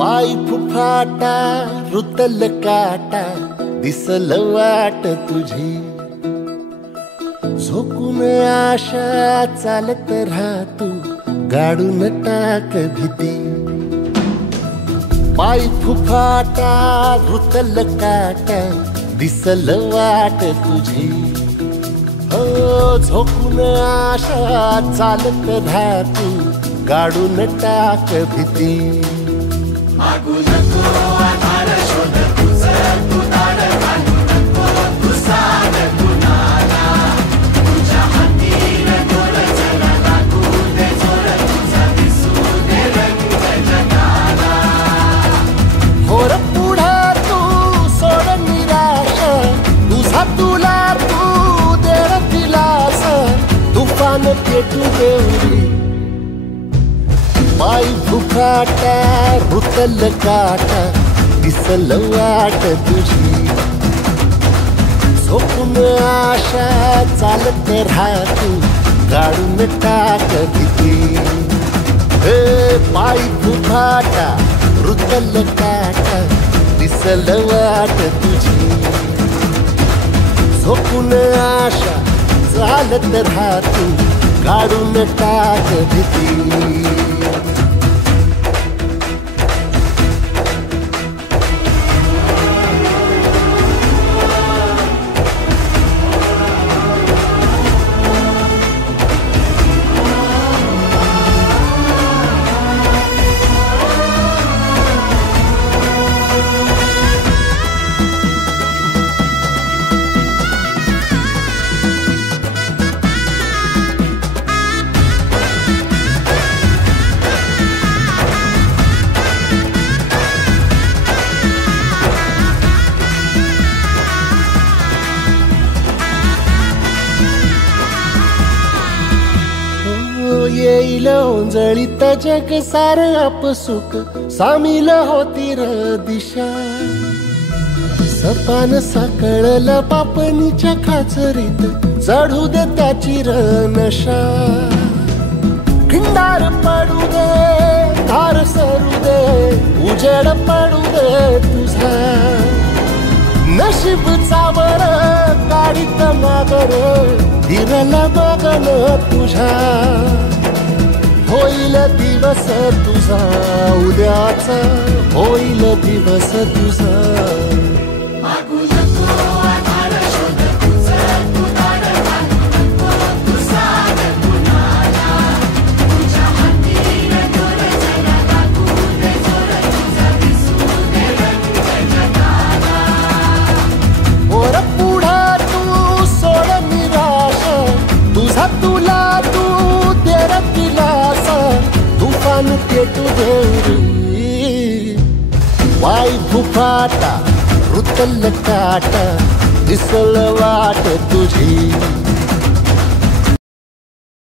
पाय फुफाटा रुतल काटा दिसल वाट तुझी झोकून आशा चालत राहतू गाडून टाक भीती पाय फुफाटा रुतल काटा दिसल वाट तुझी हो झोकून आशा चालत राहतू गाडून टाक भीती मागू नको आधार शोध तुझं तू दाड घालू नको तू साध कुणाला तुझ्या हातीन दोर जरा लागू दे जोर तुझा दिसू दे रंग जगाला होर पुढे तू सोड निराश तुझा तुला तू देर दिलास तुफान पेटू देवरी पाय फुफाटा रुतल काटा दिसल वाट तुझी झोपून आशा चालत राहतू गाडून टाक भीती हे पाय फुफाटा रुतल काटा दिसल वाट तुझी झोपून आशा चालत राहतू गाडून टाक भीती येईल ओंजळीत जग सार आपसुक सामील होती र दिशा सपान साकळल पापणीच्या खाचरीत चढू दे त्याची र नशा खिंडार पडू दे धार सरू दे उजेड पडू दे तुझा नशीब चावर गाडीत मागर हिरल बगन तुझा होईल दिवस तुझा उद्याचा होईल दिवस तुझा मागू नको आधार शोध तुझं तू दाड घालू नको तू साध कुणाला तुझ्या हातीन दोर जरा लागू दे जोर तुझा दिसू दे रंग जगाला वर पुढे तू सोड निराश तुझा तुला तू देर दिलास तुफान पेटू देवरी पाय फुफाटा रुतल काटा दिसल वाट तुझी